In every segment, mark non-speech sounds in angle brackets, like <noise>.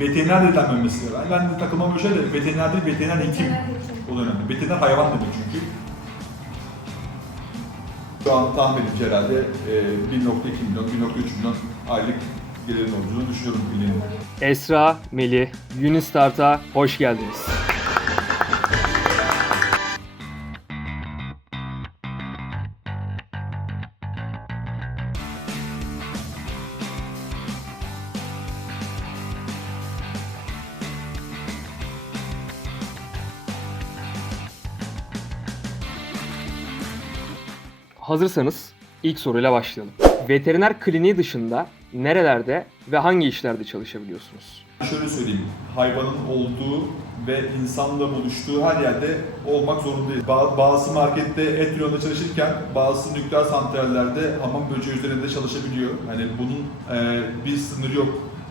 veteriner de denmemesi var. Ben de takılmam şöyle de veteriner değil, veteriner hekim. O önemli. Veteriner hayvan demek çünkü. Şu an tahminimce herhalde e, 1.2 milyon, 1.3 milyon aylık gelirin olduğunu düşünüyorum kliniğin. Esra, Melih, Unistart'a hoş geldiniz. Hazırsanız ilk soruyla başlayalım. Veteriner kliniği dışında nerelerde ve hangi işlerde çalışabiliyorsunuz? Şöyle söyleyeyim, hayvanın olduğu ve insanla buluştuğu her yerde olmak zorundayız. Ba- Bazı markette et çalışırken bazı nükleer santrallerde hamam böceği üzerinde çalışabiliyor. Hani bunun e, bir sınırı yok.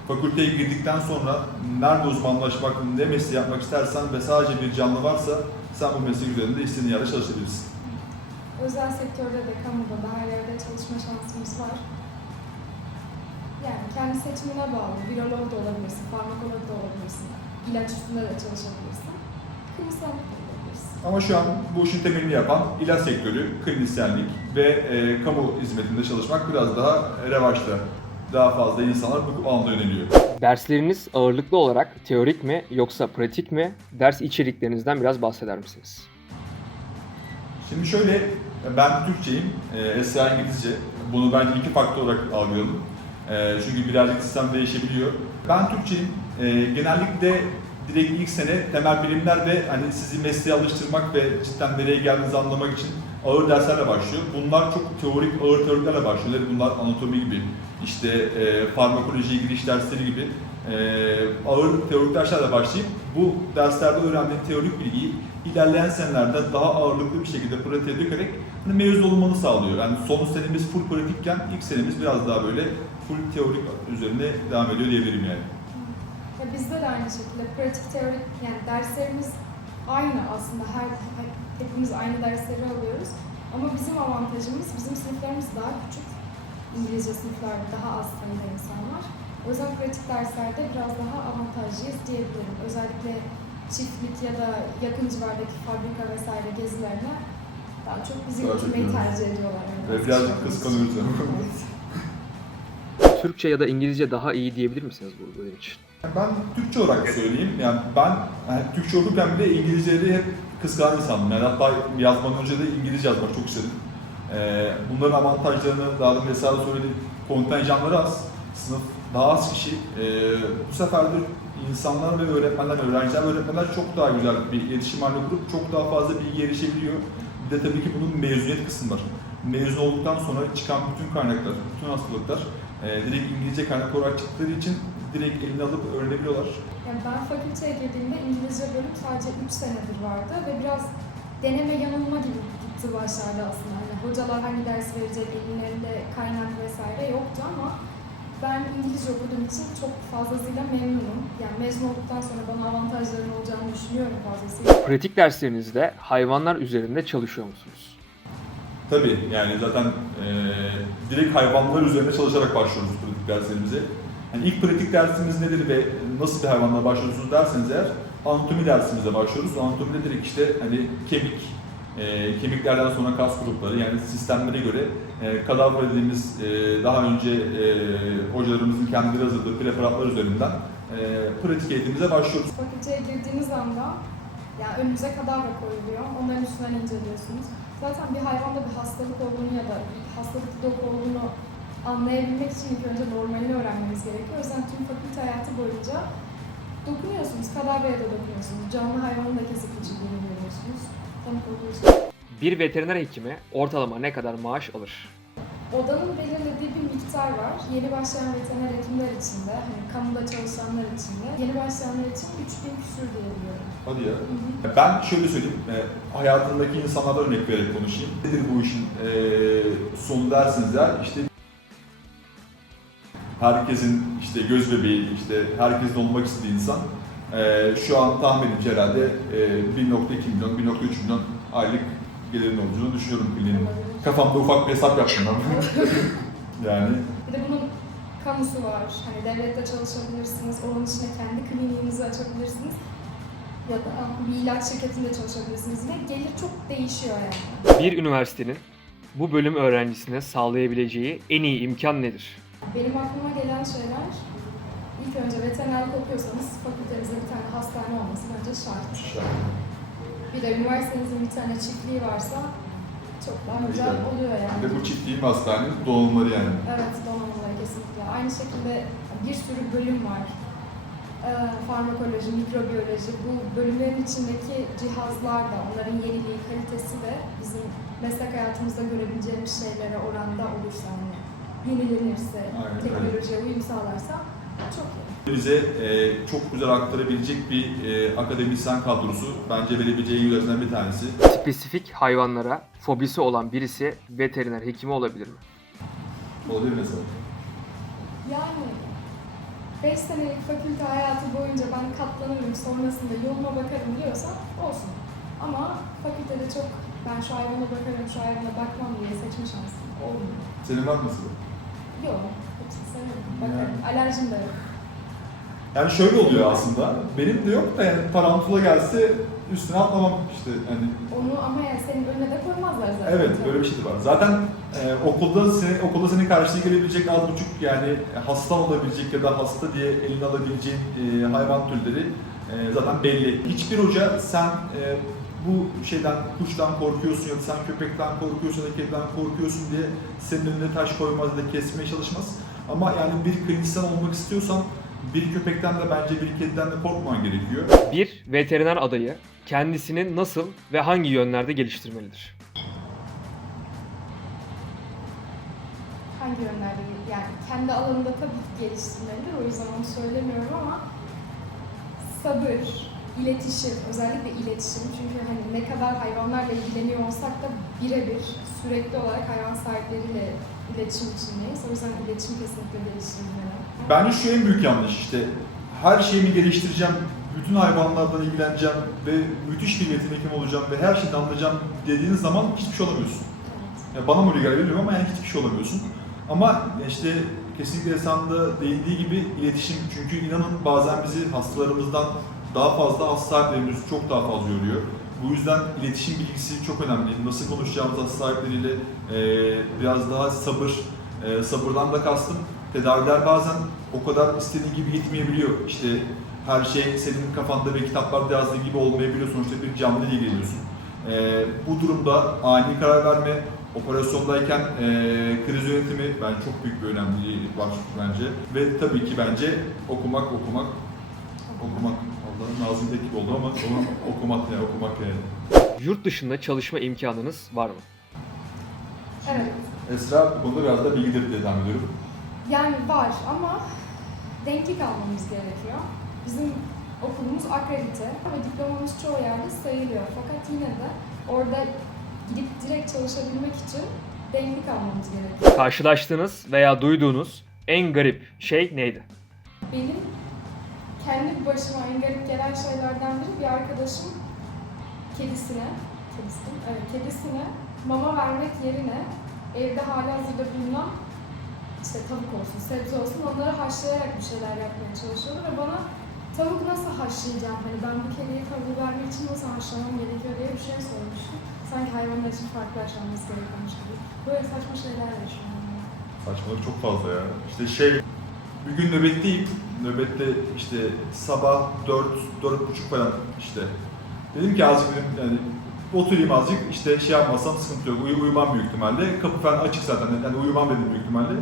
Fakülteye girdikten sonra nerede uzmanlaşmak, ne mesleği yapmak istersen ve sadece bir canlı varsa sen bu meslek üzerinde istediğin yerde çalışabilirsin. Özel sektörde de kamuda da her yerde çalışma şansımız var. Yani kendi seçimine bağlı. Virolog da olabilirsin, farmakolog da olabilirsin. İlaç üstünde de çalışabilirsin. Klinisyenlik de olabilirsin. Ama şu an bu işin temelini yapan ilaç sektörü, klinisyenlik ve e, kamu hizmetinde çalışmak biraz daha revaçta. Daha fazla insanlar bu alanda yöneliyor. Dersleriniz ağırlıklı olarak teorik mi yoksa pratik mi? Ders içeriklerinizden biraz bahseder misiniz? Şimdi şöyle, ben Türkçeyim, e, Esra İngilizce. Bunu bence iki farklı olarak algıladım. E, çünkü birazcık sistem değişebiliyor. Ben Türkçeyim. E, genellikle direkt ilk sene temel bilimler ve hani sizi mesleğe alıştırmak ve cidden nereye geldiğinizi anlamak için ağır derslerle başlıyor. Bunlar çok teorik, ağır teoriklerle başlıyor. Bunlar anatomi gibi, işte e, farmakolojiye giriş dersleri gibi e, ağır teorik derslerle başlayıp bu derslerde öğrendiğin teorik bilgiyi ilerleyen senelerde daha ağırlıklı bir şekilde pratiğe dökerek hani mezun olmanı sağlıyor. Yani son senemiz full pratikken ilk senemiz biraz daha böyle full teorik üzerine devam ediyor diyebilirim yani. Ya bizde de aynı şekilde pratik teorik yani derslerimiz aynı aslında her hep- hepimiz aynı dersleri alıyoruz. Ama bizim avantajımız bizim sınıflarımız daha küçük. İngilizce sınıflar daha az sayıda insan var. O yüzden pratik derslerde biraz daha avantajlıyız diyebilirim. Özellikle çiftlik ya da yakın civardaki fabrika vesaire gezilerine daha çok bizi Daha götürmeyi tercih ediyorlar. Yani. Ve birazcık kıskanıyoruz. <laughs> Türkçe ya da İngilizce daha iyi diyebilir misiniz bu bölüm için? Ben Türkçe olarak söyleyeyim. Yani ben yani Türkçe okurken bile İngilizceleri hep kıskanan insandım. Yani hatta yazmadan önce de İngilizce yazmak çok istedim. Ee, bunların avantajlarını daha da mesela söyledi. Kontenjanları az, sınıf daha az kişi. Ee, bu sefer de insanlar ve öğretmenler, öğrenciler ve öğretmenler çok daha güzel bir iletişim halinde kurup çok daha fazla bilgi erişebiliyor. Bir de tabii ki bunun mezuniyet kısmı var. Mezun olduktan sonra çıkan bütün kaynaklar, bütün hastalıklar e, direkt İngilizce kaynak olarak çıktıkları için direkt eline alıp öğrenebiliyorlar. Yani ben fakülteye girdiğimde İngilizce bölüm sadece 3 senedir vardı ve biraz deneme yanılma gibi gitti başlarda aslında. Hani hocalar hangi ders verecek, ellerinde kaynak vesaire yoktu ama ben İngilizce okuduğum için çok fazlasıyla memnunum. Yani mezun olduktan sonra bana avantajların olacağını düşünüyorum fazlasıyla. Pratik derslerinizde hayvanlar üzerinde çalışıyor musunuz? Tabii yani zaten e, direkt hayvanlar üzerine çalışarak başlıyoruz pratik derslerimize. Yani ilk pratik dersimiz nedir ve nasıl bir hayvanla başlıyorsunuz derseniz eğer anatomi dersimize başlıyoruz. Anatomide direkt işte hani kemik, e, kemiklerden sonra kas grupları yani sistemlere göre e, kadavra dediğimiz e, daha önce e, hocalarımızın kendileri hazırladığı preparatlar üzerinden e, pratik eğitimimize başlıyoruz. Fakülteye girdiğiniz anda yani önünüze kadavra koyuluyor. Onların üstünden inceliyorsunuz. Zaten bir hayvanda bir hastalık olduğunu ya da bir hastalık doku olduğunu anlayabilmek için ilk önce normalini öğrenmeniz gerekiyor. O yüzden tüm fakülte hayatı boyunca dokunuyorsunuz. Kadavraya da dokunuyorsunuz. Canlı hayvanın da kesip biçildiğini görüyorsunuz. Tanık oluyorsunuz. Bir veteriner hekimi ortalama ne kadar maaş alır? Odanın belirlediği bir miktar var. Yeni başlayan veteriner hekimler için de, hani kamuda çalışanlar için de, yeni başlayanlar için 3000 küsür diyebiliyorum. Hadi ya. Ben şöyle söyleyeyim, e, hayatındaki insanlardan örnek vererek konuşayım. Nedir bu işin e, sonu dersiniz ya, işte herkesin işte göz bebeği, işte herkesin olmak istediği insan e, şu an tahminimce herhalde e, 1.2 milyon, 1.3 milyon aylık gelirin olduğunu düşünüyorum kliniğin. Kafamda ufak bir hesap yaptım ben. <laughs> yani Bir de bunun kamusu var. Hani devlette çalışabilirsiniz, onun içine kendi kliniğinizi açabilirsiniz. Ya da bir ilaç şirketinde çalışabilirsiniz. Ve gelir çok değişiyor yani. Bir üniversitenin bu bölüm öğrencisine sağlayabileceği en iyi imkan nedir? Benim aklıma gelen şeyler ilk önce veterinerlik okuyorsanız fakültenizde bir tane hastane olması bence şart. Bir de üniversitenizin bir tane çiftliği varsa çok daha güzel oluyor Bir yani. de bu çiftliğin hastane doğumları yani. Evet, donanımları kesinlikle. Aynı şekilde bir sürü bölüm var. Ee, farmakoloji, mikrobiyoloji, bu bölümlerin içindeki cihazlar da, onların yeniliği, kalitesi de bizim meslek hayatımızda görebileceğimiz şeylere oranda olursa, yani yenilenirse, Aynen, teknolojiye uyum sağlarsa çok. Bize e, çok güzel aktarabilecek bir e, akademisyen kadrosu bence verebileceği yollarından bir tanesi. Spesifik hayvanlara fobisi olan birisi veteriner hekimi olabilir mi? Olabilir mesela. Yani 5 senelik fakülte hayatı boyunca ben katlanırım, sonrasında yoluma bakarım diyorsa olsun. Ama fakültede çok ben şu hayvana bakarım, şu hayvana bakmam diye seçme şansım olmuyor. Senin var mı? Yok. Bakarım. Alerjim de yok. Yani şöyle oluyor aslında. Benim de yok da yani tarantula gelse üstüne atlamam işte hani Onu ama yani senin önüne de koymazlar zaten. Evet, böyle bir şey de var. Zaten e, okulda seni, okulda senin karşına gelebilecek az buçuk yani hasta olabilecek ya da hasta diye eline alabileceğin e, hayvan türleri e, zaten belli. Hiçbir hoca sen e, bu şeyden, kuştan korkuyorsun ya da sen köpekten korkuyorsun ya da kediden korkuyorsun diye senin önüne taş koymaz ya da kesmeye çalışmaz. Ama yani bir klinisyen olmak istiyorsan bir köpekten de bence bir kediden de korkman gerekiyor. Bir veteriner adayı kendisini nasıl ve hangi yönlerde geliştirmelidir? Hangi yönlerde yani kendi alanında tabii ki geliştirmelidir. O yüzden onu söylemiyorum ama sabır, iletişim, özellikle iletişim. Çünkü hani ne kadar hayvanlarla ilgileniyor olsak da birebir sürekli olarak hayvan sahipleriyle iletişim içindeyiz. O yüzden iletişim kesinlikle geliştirilmeli. Bence şu en büyük yanlış işte her şeyimi geliştireceğim, bütün hayvanlardan ilgileneceğim ve müthiş bir yetenekim olacağım ve her şeyi anlayacağım dediğiniz zaman hiçbir şey olamıyorsun. Evet. Ya bana mı öyle geliyor bilmiyorum ama yani hiçbir şey olamıyorsun. Ama işte kesinlikle Esan'da değindiği gibi iletişim çünkü inanın bazen bizi hastalarımızdan daha fazla hasta sahiplerimiz çok daha fazla yoruyor. Bu yüzden iletişim bilgisi çok önemli. Nasıl konuşacağımız hasta sahipleriyle eee, biraz daha sabır, eee, sabırdan da kastım. Tedaviler bazen o kadar istediğin gibi gitmeyebiliyor. İşte her şey senin kafanda ve kitaplarda yazdığı gibi olmayabiliyor. Sonuçta bir canlı ile ilgileniyorsun. Eee, bu durumda ani karar verme, operasyondayken eee kriz yönetimi ben çok büyük bir önemliliği var bence. Ve tabii ki bence okumak, okumak, okumak. Allah'ın ağzında gibi oldu ama onu okumak ya, okumak yani. Yurt dışında çalışma imkanınız var mı? Evet. Esra bu konuda biraz da bilgidir diye tahmin ediyorum. Yani var ama denklik almamız gerekiyor. Bizim okulumuz akredite ve diplomamız çoğu yerde sayılıyor. Fakat yine de orada gidip direkt çalışabilmek için denklik almamız gerekiyor. Karşılaştığınız veya duyduğunuz en garip şey neydi? Benim kendi başıma en garip gelen şeylerden biri bir arkadaşım kedisine, kedisine, evet, kedisine mama vermek yerine evde halihazırda bulunan işte tavuk olsun, sebze olsun onları haşlayarak bir şeyler yapmaya çalışıyordu ve bana tavuk nasıl haşlayacağım, hani ben bu kediye tavuğu vermek için nasıl haşlamam gerekiyor diye bir şey sormuştu. Sanki hayvanlar için farklı haşlanması gerekiyormuş gibi. Böyle saçma şeyler yaşıyorum. Saçmalık çok fazla ya. İşte şey, bir gün nöbetteyim. Nöbette işte sabah 4, 4.30 falan işte. Dedim ki azıcık dedim yani oturayım azıcık işte şey yapmasam sıkıntı yok. Uy uyumam büyük ihtimalle. Kapı falan açık zaten yani uyumam dedim büyük ihtimalle.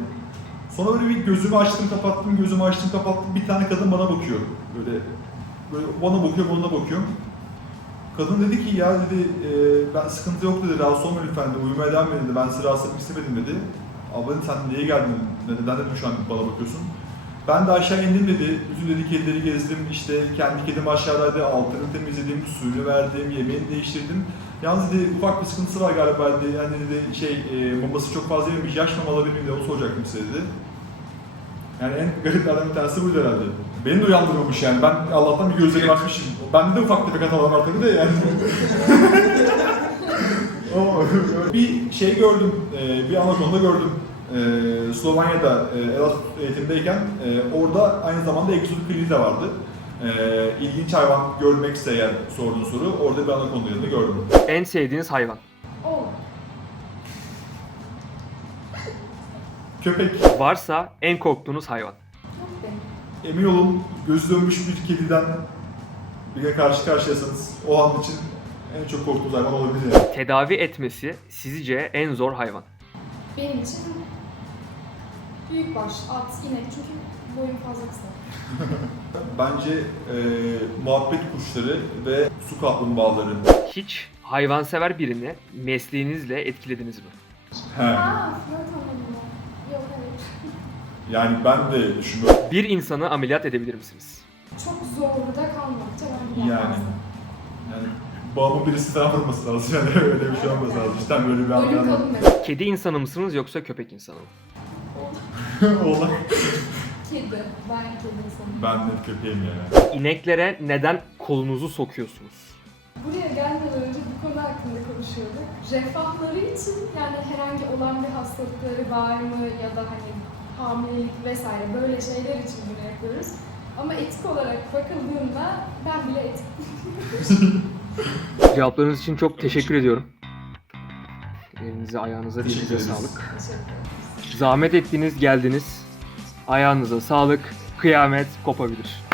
Sonra böyle bir gözümü açtım kapattım, gözümü açtım kapattım. Bir tane kadın bana bakıyor. Böyle böyle bana bakıyor, bana bakıyorum. Kadın dedi ki ya dedi e, ben sıkıntı yok dedi rahatsız olma lütfen dedi uyumaya devam edin dedi ben sizi rahatsız etmek istemedim dedi. Abla sen niye geldin neden dedim şu an bana bakıyorsun. Ben de aşağı indim dedi. Bütün dedi kedileri gezdim. işte kendi kedim aşağıdaydı. Altını temizledim, suyunu verdim, yemeğini değiştirdim. Yalnız dedi ufak bir sıkıntısı var galiba dedi. Yani dedi şey e, maması çok fazla yememiş. Yaş mama alabilir de onu soracaktım size dedi. Yani en gariplerden bir tanesi buydu herhalde. Beni de uyandırmamış yani. Ben Allah'tan bir gözlerimi açmışım. Bende de ufak tefek hatalar var tabii de yani. <laughs> <laughs> Bir şey gördüm, e, bir anakonda gördüm. E, Slovanya'da e, Erasmus eğitimdeyken e, orada aynı zamanda egzotik kliniği de vardı. E, ilginç hayvan görmekse eğer sorduğun soru orada bir anakonda yanında gördüm. En sevdiğiniz hayvan. O. Köpek Varsa en korktuğunuz hayvan. Emin olun gözü dönmüş bir kediden birine karşı karşıyasanız o an için en çok korktuğunuz hayvan olabilir. Tedavi etmesi sizce en zor hayvan. Benim için büyükbaş, at, inek çünkü boyum fazla kısa. <laughs> Bence e, muhabbet kuşları ve su kaplumbağaları. Hiç hayvansever birini mesleğinizle etkilediniz mi? He. Aa, flört anlamında. Yok hayır. <laughs> Yani ben de düşünüyorum. Bir insanı ameliyat edebilir misiniz? Çok zorda kalmakça ben Yani. Yani babamın birisi daha vurması lazım. Yani <laughs> öyle bir şey olması lazım. Cidden böyle bir Ölüm. Kedi insanı mısınız yoksa köpek insanı mı? Oğlan. <laughs> Kedi. Ben kedi insanım. Ben de köpeğim yani. İneklere neden kolunuzu sokuyorsunuz? Buraya gelmeden önce bu konu hakkında konuşuyorduk. Refahları için yani herhangi olan bir hastalıkları var mı ya da hani hamilelik vesaire böyle şeyler için bunu yapıyoruz. Ama etik olarak bakıldığında ben bile etik <laughs> Cevaplarınız için çok teşekkür ediyorum. Elinize ayağınıza Teşekkür dilinize ederiz. sağlık. teşekkür ederim. Zahmet ettiniz geldiniz. Ayağınıza sağlık. Kıyamet kopabilir.